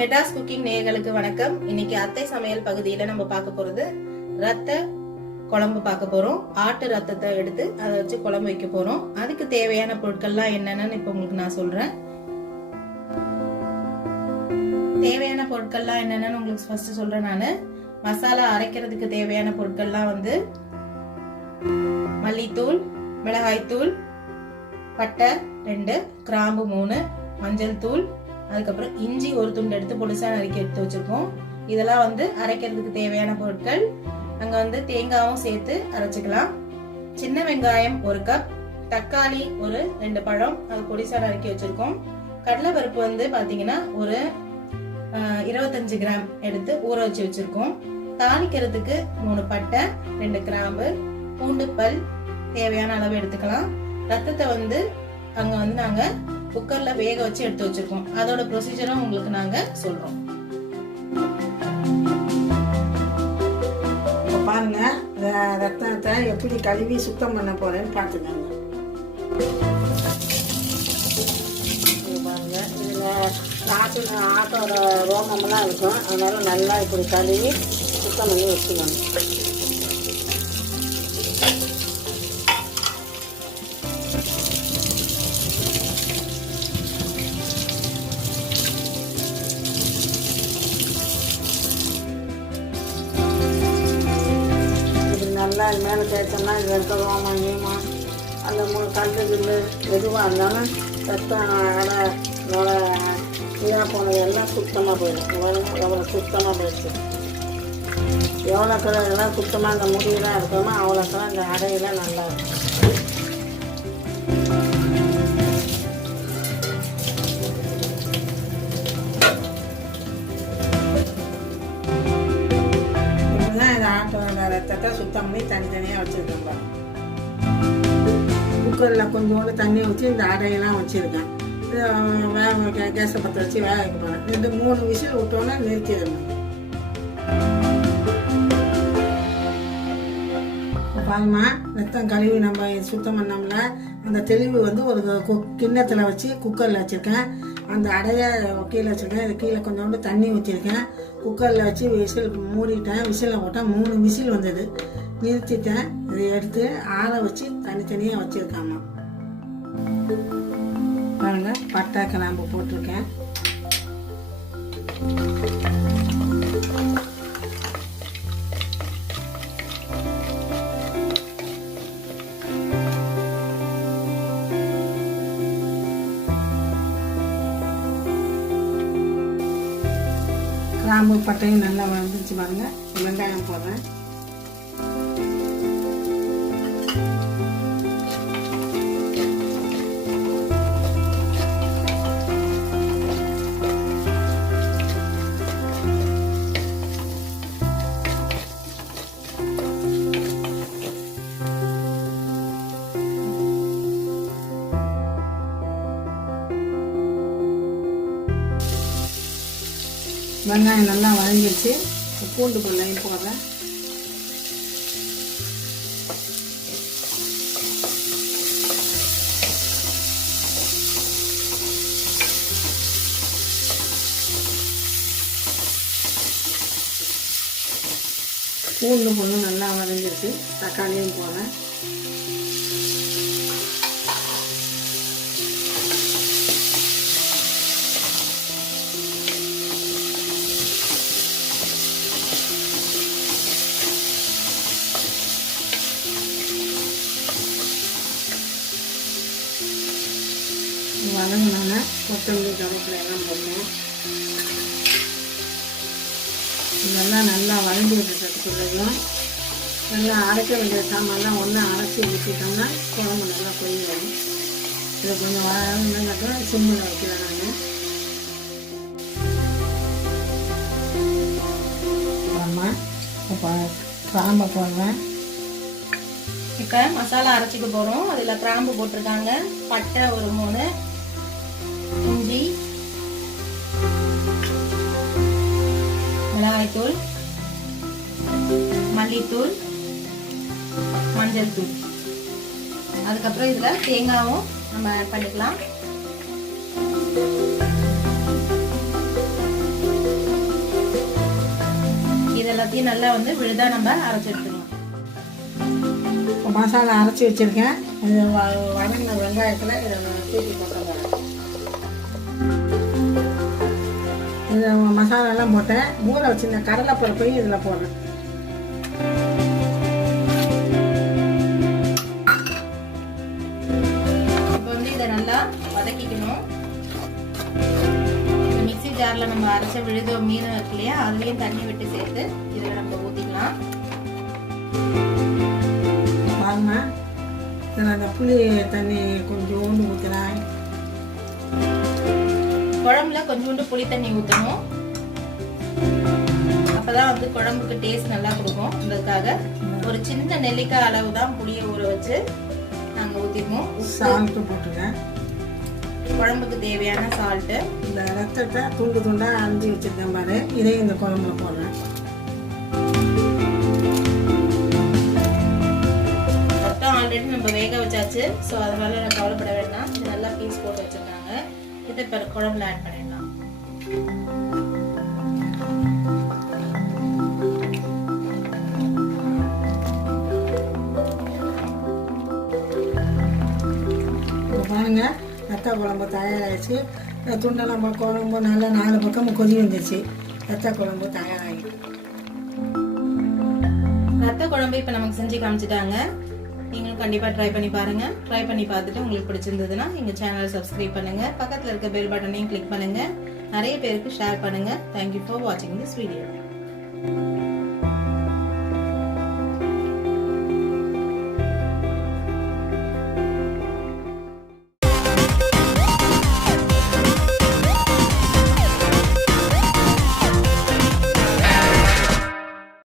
Madras cooking நேயர்களுக்கு வணக்கம். இன்னைக்கு அத்தை சமையல் பகுதியில நம்ம பார்க்க போறது ரத்த குழம்பு பார்க்க போறோம். ஆட்டு ரத்தத்தை எடுத்து அதை வச்சு குழம்பு வைக்க போறோம். அதுக்கு தேவையான பொருட்கள்லாம் என்னென்னு இப்ப உங்களுக்கு நான் சொல்றேன். தேவையான பொருட்கள்லாம் என்னென்னு உங்களுக்கு ஃபர்ஸ்ட் சொல்றேன். நானு மசாலா அரைக்கிறதுக்கு தேவையான பொருட்கள்லாம் வந்து மல்லித்தூள், மிளகாய்த்தூள், பட்டை 2, கிராம்பு 3, மஞ்சள் தூள், அதுக்கப்புறம் இஞ்சி ஒரு துண்டு எடுத்து பொடிசா நறுக்கி எடுத்து வச்சிருக்கோம். இதெல்லாம் வந்து அரைக்கிறதுக்கு தேவையான பொருட்கள். அங்க வந்து தேங்காயும் சேர்த்து அரைச்சிக்கலாம். சின்ன வெங்காயம் 1 கப், தக்காளி ஒரு 2 பழம் அது பொடிசா நறுக்கி வச்சிருக்கோம். கடலை பருப்பு வந்து பாத்தீங்கன்னா ஒரு 25 கிராம் எடுத்து ஊற வச்சு வச்சிருக்கோம். தாளிக்கிறதுக்கு 3 பட்டை, 2 கிராம்பு, பூண்டு பல் தேவையான அளவு எடுத்துக்கலாம். ரத்தத்தை வந்து அங்க வந்து நாங்க குக்கர்ல வேக வச்சு எடுத்து வச்சிருக்கோம். அதோட ப்ரொசீஜரும் உங்களுக்கு நாங்க சொல்றோம். பாருங்க, ரத்தத்தை எப்படி கழுவி சுத்தம் பண்ண போறேன்னு பார்த்துக்கோங்க. பாருங்க, இதுல ஆட்டோட ரோமம்லாம் இருக்கும். அதனால நல்லா இப்படி கழுவி சுத்தம் பண்ணி வச்சுக்கோங்க. நல்லா இது மேலே தேய்ச்சோம்னா இது இருக்க ரோமம் நீமம் அந்த கல்லு கில்லு எதுவாக இருந்தாலும் ரத்தம் அடை வீணாக போனது எல்லாம் சுத்தமாக போயிடும். எவ்வளோ சுத்தமாக போயிடுச்சு. எவ்வளோக்கெல்லாம் இதெல்லாம் சுத்தமாக அந்த முடியெல்லாம் இருக்கோமோ அவ்வளோக்கெல்லாம் இந்த அடையெல்லாம் நல்லா இருக்கும். ஆட்டோட ரத்தத்தை சுத்தம் பண்ணி தனித்தனியாக வச்சுருக்கேன். குக்கரில் கொஞ்சோண்டு தண்ணி ஊற்றி இந்த அடையெல்லாம் வச்சுருக்கேன். கேஸை பற்ற வச்சு வேக வைக்க போகிறேன். 2-3 விசில் விட்டோன்னா நிறுத்திடணும். பாருமா, ரத்தம் கழுவி நம்ம சுத்தம் பண்ணோம்ல அந்த தெளிவு வந்து ஒரு கிண்ணத்தில் வச்சு குக்கரில் வச்சுருக்கேன். அந்த அடையை கீழே வச்சுருக்கேன். இது கீழே கொஞ்சோண்டு தண்ணி ஊற்றிருக்கேன். குக்கரில் வச்சு விசில் மூடிட்டேன். விசிலில் போட்டால் 3 விசில் வந்தது. நிறுத்திட்டேன். இதை எடுத்து ஆற வச்சு தனித்தனியாக வச்சுருக்காமா. பாருங்கள், பட்டை கிராம்பு போட்டிருக்கேன். கிராம்பு பட்டையும் நல்லா வளர்ந்துச்சு. பாருங்க, வெங்காயம் போடுறேன். வெங்காயம் நல்லா வதங்கிடுச்சு. பூண்டு பல்லையும் போடுறேன். பூண்டு பல்லும் நல்லா வதங்கிடுச்சு. தக்காளியும் போடுறேன். வதங்கினோன்னா கொத்தமல்லி கருவேப்பிலை எல்லாம் போட்டேன். இதெல்லாம் நல்லா வதங்கி விட்டுறதுக்குள்ளேயும் எல்லாம் அரைக்க வேண்டிய சாமான்லாம் ஒன்றா அரைச்சி ஊற்றிட்டோம்னா குழம்பு நல்லா கொதி வரும். இதை கொஞ்சம் வதங்கினாக்கா சிம்மில் வைக்கிறேன். நான் இப்போ கிராம்பை போடுவேன். இப்போ மசாலா அரைச்சிக்க போகிறோம். அதில் கிராம்பு போட்டிருக்காங்க, பட்டை ஒரு 3, இஞ்சி, மிளகாய்த்தூள், மல்லித்தூள், மஞ்சள் தூள். அதுக்கப்புறம் இதில் தேங்காயும் நம்ம ஆட் பண்ணிக்கலாம். எல்லாத்தையும் நல்லா வந்து விழுதா நம்ம அரைச்சி எடுத்துக்கணும். இப்போ மசாலா அரைச்சி வச்சுருக்கேன். இது வதங்கின வெங்காயத்தில் இதை தூக்கி போட்டுறேன். இந்த மசாலாலாம் போட்டேன். ஊற வச்சுருந்த கடலைப்பருப்பையும் இதில் போடுறேன். இப்போ வந்து இதை நல்லா வதக்கிக்கணும். மிக்ஸி ஜாரில் நம்ம அரைச்ச விழுத மீன் இருக்கு இல்லையா, அதுலேயும் தண்ணி விட்டு சேர்த்து இதில் நம்ம ஊற்றிக்கலாம். பாருங்க, இதில் அந்த புளி தண்ணி கொஞ்சோண்டு ஊற்றுறேன். குழம்புல கொஞ்சோண்டு புளி தண்ணி ஊற்றணும். அப்பதான் வந்து குழம்புக்கு டேஸ்ட் நல்லா கொடுக்கும். அதுக்காக ஒரு சின்ன நெல்லிக்காய் அளவு தான் புளியை ஊற வச்சு நாங்கள் ஊற்றிப்போம். சால்ட்டு போட்டுருக்கேன். குழம்புக்கு தேவையான சால்ட்டு. இந்த ரத்தத்தை துண்டு துண்டாக அரைஞ்சி வச்சுருக்கேன் பாரு, இதையும் இந்த குழம்புல போடுறேன். ரத்தம் ஆல்ரெடி நம்ம வேக வச்சாச்சு. ஸோ அதனால நான் கவலைப்பட வேண்டாம். இது நல்லா பீஸ் போட்டு வச்சுருக்காங்க. இதை இப்போ குழம்புல ஆட் பண்ணிடலாம். இப்போ பாருங்க, ரத்த குழம்பு தயாராகிடுச்சு. துண்டெல்லாம் குழம்பு நல்லா 4 பக்கமும் கொதி வந்துச்சு. ரத்த குழம்பு தயாராகி ரத்த குழம்பு இப்போ நமக்கு செஞ்சு காமிச்சிட்டாங்க. நீங்களும் கண்டிப்பாக ட்ரை பண்ணி பாருங்க. ட்ரை பண்ணி பார்த்துட்டு உங்களுக்கு பிடிச்சிருந்ததுன்னா எங்கள் சேனலை சப்ஸ்கிரைப் பண்ணுங்க. பக்கத்தில் இருக்க பெல் பட்டனையும் கிளிக் பண்ணுங்க. நிறைய பேருக்கு ஷேர் பண்ணுங்க. தேங்க்யூ ஃபார் வாட்சிங் திஸ் வீடியோ.